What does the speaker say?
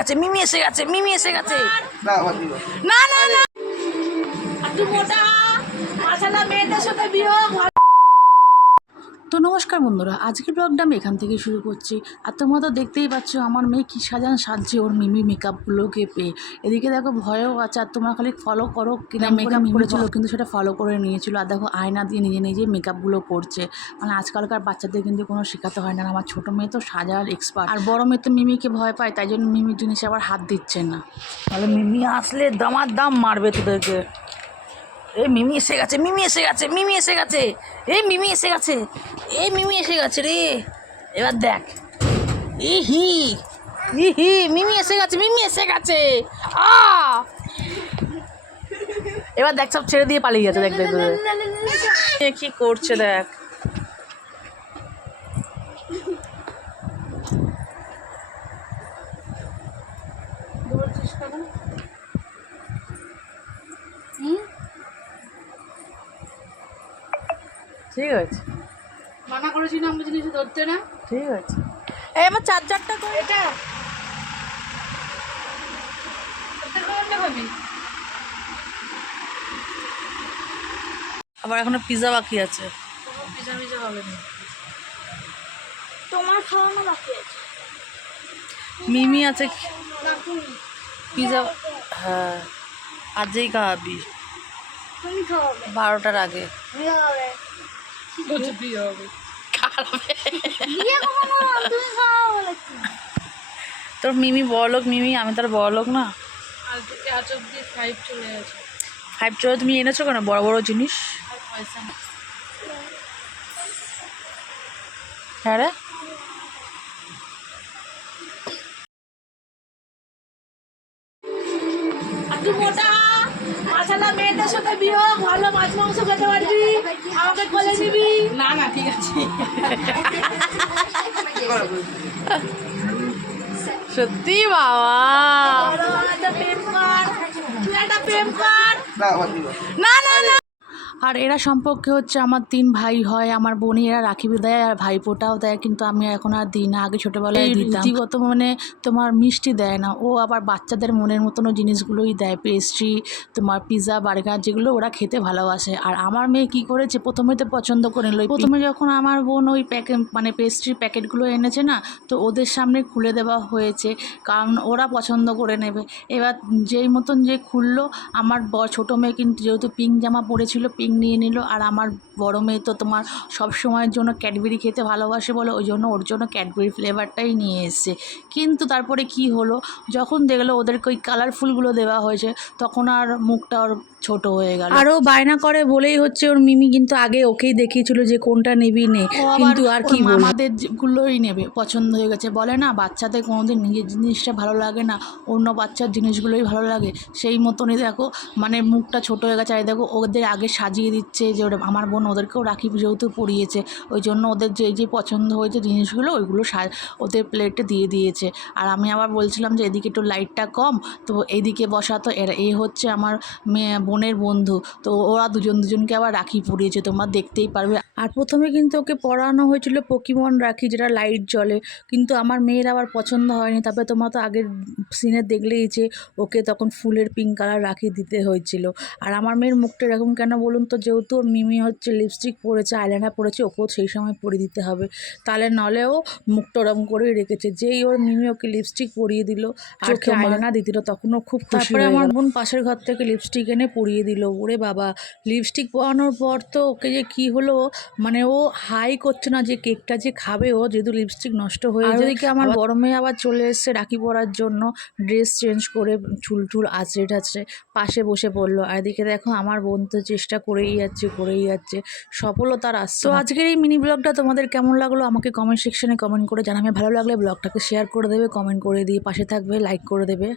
গেছে, মিমি এসে গেছে, মিমি এসে গেছে। না না না তুই মোটা মাছালা মেয়েদের সাথে বিয়ে। তো নমস্কার বন্ধুরা, আজকের ব্লগটা আমি এখান থেকে শুরু করছি। আর তোমরা তো দেখতেই পাচ্ছ আমার মেয়ে কী সাজছে ওর মিমি মেকআপগুলোকে পেয়ে। এদিকে দেখো ভয়ও আছে, আর তোমরা খালি ফলো করো কিনা মেকআপ করেছিল, কিন্তু সেটা ফলো করে নিয়েছিল। আর দেখো আয়না দিয়ে নিজে নিজে মেকআপগুলো করছে। মানে আজকালকার বাচ্চাদের কিন্তু কোনো শেখাতে হয় না। আমার ছোটো মেয়ে তো সাজার এক্সপার্ট, আর বড় মেয়ে তো মিমিকে ভয় পায়, তাই জন্য মিমির জিনিসে আবার হাত দিচ্ছে না। তাহলে মিমি আসলে দামার দাম মারবে তোদেরকে। এই মিমি এসে গেছে, মিমি এসে গেছে, মিমি এসে গেছে, এই মিমি এসে গেছে, এই মিমি এসে গেছে রে। এবার দেখ, ইহি ইহি মিমি এসে গেছে, মিমি এসে গেছে। এবার দেখ সব ছেড়ে দিয়ে পালিয়ে গেছে। দেখ দেখ দেখ কি করছে দেখ। ঠিক আছে, মানা করেছি না আমরা জিনিস ধরতে না। ঠিক আছে। এই আমার চার্জারটা তো এটা আবার এখনো পিজা বাকি আছে। পিজা মিজা হবে না, তোমার খাওয়ানো বাকি আছে। মিমি আছে, না তুমি পিজা। হ্যাঁ, আজই খাওয়াবি তুমি খাওয়াবে 12টার আগে। বিয়ে হবে বিয়ে হবে। বিয়ে কখনো হবে? তুমি খাওয়াবো বলেছি। তোর মিমি বড়লোক, মিমি আমি তার বড়লোক না। আজ অব্দি 5 চলে গেছে। 5 চলে তুমি এনেছো কেন বড় বড় জিনিস? আর পয়সা নেই। হ্যাঁ রে, তুই মোটা মাছালা মেয়েদের সাথে বিয়ে হোক, ভালো মাছ মাংস খেতে পারবি, আমাকে কোলে নিবি। না না ঠিক আছে। সত্যি বাবা। একটা প্রেম কর, তুই একটা প্রেম কর। না না না, আর এরা সম্পর্কে হচ্ছে আমার 3 ভাই হয়, আমার বোনই এরা রাখি দেয় আর ভাইপোটাও দেয়, কিন্তু আমি এখন আর দিই না। আগে ছোটোবেলায় দিতাম। রীতিগত মানে তোমার মিষ্টি দেয় না, ও আবার বাচ্চাদের মনের মতনও জিনিসগুলোই দেয়, পেস্ট্রি, তোমার পিৎজা, বার্গার, যেগুলো ওরা খেতে ভালোবাসে। আর আমার মেয়ে কী করেছে, প্রথমে তো পছন্দ করে নিল। প্রথমে যখন আমার বোন ওই মানে পেস্ট্রির প্যাকেটগুলো এনেছে না, তো ওদের সামনে খুলে দেওয়া হয়েছে, কারণ ওরা পছন্দ করে নেবে। এবার যেই মতন যে খুললো, আমার ছোটো মেয়ে কিন্তু যেহেতু পিঙ্ক জামা পরেছিল, পিঙ্ক নিয়ে নিল। আর আমার বড় মেয়ে তো তোমার সব সময়ের জন্য ক্যাডবেরি খেতে ভালোবাসে বলে ওই জন্য ওর জন্য ক্যাডবেরি ফ্লেভারটাই নিয়ে এসছে। কিন্তু তারপরে কি হলো, যখন দেখলো ওদেরকে ওই কালারফুলগুলো দেওয়া হয়েছে, তখন আর মুখটা ওর ছোট হয়ে গেল। আরও বায়না করে বলেই হচ্ছে ওর মিমি কিন্তু আগে ওকেই দেখিয়েছিল যে কোনটা নিবি নে, কিন্তু আর কি আমাদের গুলোই নেবে, পছন্দ হয়ে গেছে। বলে না বাচ্চাদের কোনোদিন নিজের জিনিসটা ভালো লাগে না, অন্য বাচ্চার জিনিসগুলোই ভালো লাগে। সেই মতনই দেখো মানে মুখটা ছোট হয়ে গেছে। আর দেখো ওদের আগে সাজিয়ে দিচ্ছে যে ওরা, আমার বোন ওদেরকেও রাখি যেহেতু পরিয়েছে, ওই জন্য ওদের যে যে পছন্দ হয়েছে জিনিসগুলো ওইগুলো ওদের প্লেটে দিয়ে দিয়েছে। আর আমি আবার বলছিলাম যে এদিকে একটু লাইটটা কম, তো এইদিকে বসা। তো এই হচ্ছে আমার বোনের বন্ধু, তো ওরা দুজনকে আবার রাখি পরিয়েছে, তোমরা দেখতেই পারবে। আর প্রথমে কিন্তু ওকে পরানো হয়েছিল পোকিমন রাখি, যেটা লাইট জ্বলে, কিন্তু আমার মেয়ের আবার পছন্দ হয়নি। তারপরে তোমরা তো আগের সিনে দেখলেই যে ওকে তখন ফুলের পিঙ্ক কালার রাখি দিতে হয়েছিল। আর আমার মেয়ের মুখটা এরকম কেন বলুন তো, যেহেতু ওর মিমি হচ্ছে লিপস্টিক পরেছে, আইলাইনার পরেছে, ওকেও সেই সময় পরিয়ে দিতে হবে, তাহলে নলেও মুখটা ওরকম করেই রেখেছে। যেই ওর মিমি ওকে লিপস্টিক পরিয়ে দিল, চোখে আইলাইনার দিতে দিল, তখনও খুব খুশি। তারপরে আমার বোন পাশের ঘর থেকে লিপস্টিক এনে পরিয়ে দিল। ওরে বাবা, লিপস্টিক পরানোর পর তো ওকে যে কী হলো, মানে ও হাই করছে না যে কেকটা যে খাবে ও, যেহেতু লিপস্টিক নষ্ট হয়ে যায়। ওদিকে আমার বড় মেয়ে আবার চলে এসছে রাখি পরার জন্য, ড্রেস চেঞ্জ করে চুল আঁচড়ে টাচড়ে পাশে বসে পড়লো। আর এদিকে দেখো আমার বোন তো চেষ্টা করেই যাচ্ছে, সফলতার আসছে। তো আজকের এই মিনি ব্লগটা তোমাদের কেমন লাগলো আমাকে কমেন্ট সেকশনে কমেন্ট করে জানাবে। ভালো লাগলে ব্লগটাকে শেয়ার করে দেবে, কমেন্ট করে দিয়ে পাশে থাকবে, লাইক করে দেবে।